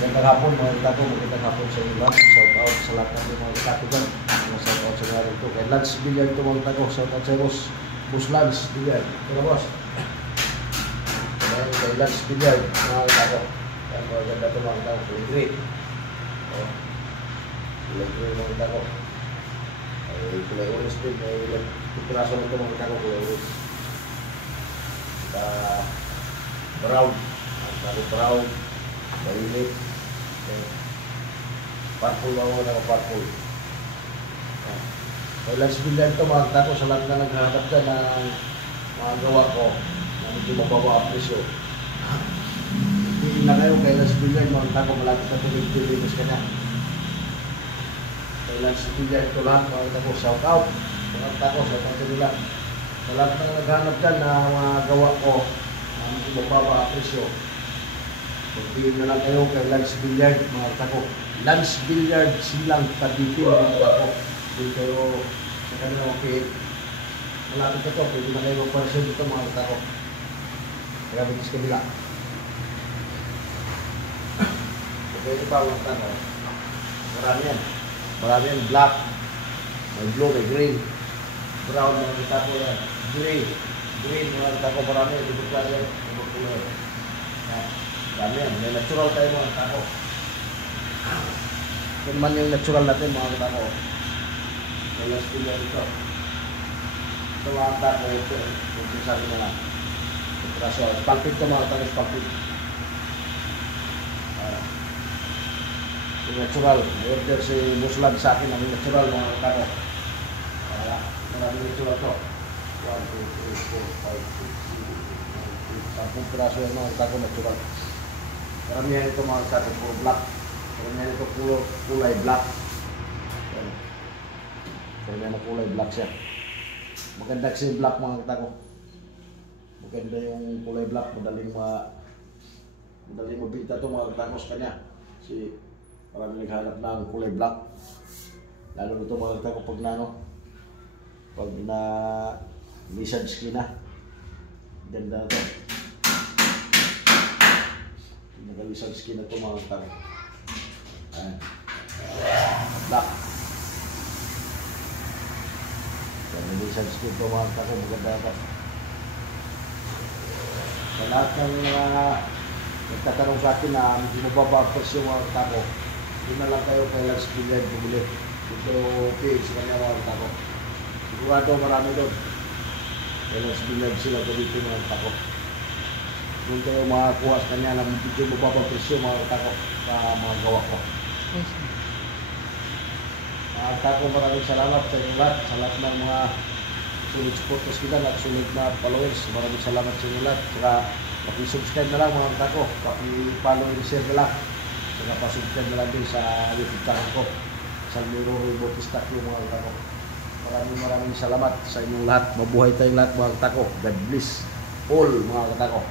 Magandang hapon mga katako, magandang hapon sa inyo lahat. Shout out sa lahat ng mga katako dyan. Shout out sa mga rin ko. Kay Lance Villar ito mga katako. Shout out sa Boss Lance Villar. Ito na boss. Kay Lance Villar mga katako. Yan mga ganda ito mga katako. Kulay green. Kulay green mga katako. Kulay orange din. May pipiraso na ito mga katako. Kulay orange. Brown. Ang brown. Violet. Purple ako na purple. Kay Lance Villar ito mga katako sa lahat na naghahanap dyan ng mga gawa ko na medyo mababa ang presyo. Hindi na kayo kay Lance Villar mga katako, malapit na tulig-tuligos ka na. Kay Lance Villar ito lahat mga katako, shout out mga katako, shout out nila sa lahat na naghahanap dyan na mga gawa ko na medyo mababa ang presyo. Pagpiliin na lang kayo kay Lance Villar mga katako. Lance Villar silang Cavite mga katako. Hindi kayo sa kanilang okay. Malapit ito, pwede na kayo magparasyon dito mga katako. Kaya bitis kabila. Pwede pa mga katako. Marami yan. Marami yan. Black. May blue, may green. Brown mga katako yan. Green. Green mga katako. Marami yan. Ibig lang yan. Ibig kulay. Dami yan. May natural tayo mga katako. Yan man yung natural natin mga katako. Kaya sila ito. Ito mga katako. Ito sabi na lang. Ito spalpit ito mga katako. Spalpit. Yung natural. Order si Muslan sa akin ang natural mga katako. Maraming natural ito. 1, 2, 3, 4, 5, 6, 7, 8, 9, 10 piraso yung mga katako natural. Karamihan ito mga katako puro black. Karamihan ito kulay black. Karamihan na kulay black siya. Maganda kasi black mga katako. Maganda yung kulay black. Madaling mabita ito mga katako sa kanya. Kasi maraming naghanap ng kulay black. Lalo ito mga katako pag na lizard skin na. Ganda ito. Nagalisang skin na ito mga katako. Black. Nagalisang skin ito mga katako. Maganda ito. Sa lahat ng nagtatanong sa akin na hindi mo ba presyo mga katako, hindi na lang kayo kay Lance Villar bumili. Dito okay sa kanya mga katako. Sigurado marami doon. Kay Lance Villar sila dito mga katako. Kung kayo makakuha sa kanya ng medyo mababang presyo mga katako sa mga gawa ko. Mga katako, maraming salamat sa inyo lahat, sa lahat ng mga sulit supporters kita at sulit na followers. Maraming salamat sa inyo lahat. Saka paki-subscribe na lang mga katako, paki-follow and share na lang. Saka pa-subscribe na lang din sa YouTube channel ko, sa Miro Bautista yung mga katako. Maraming salamat sa inyong lahat. Mabuhay tayong lahat mga katako. God bless all mga katako.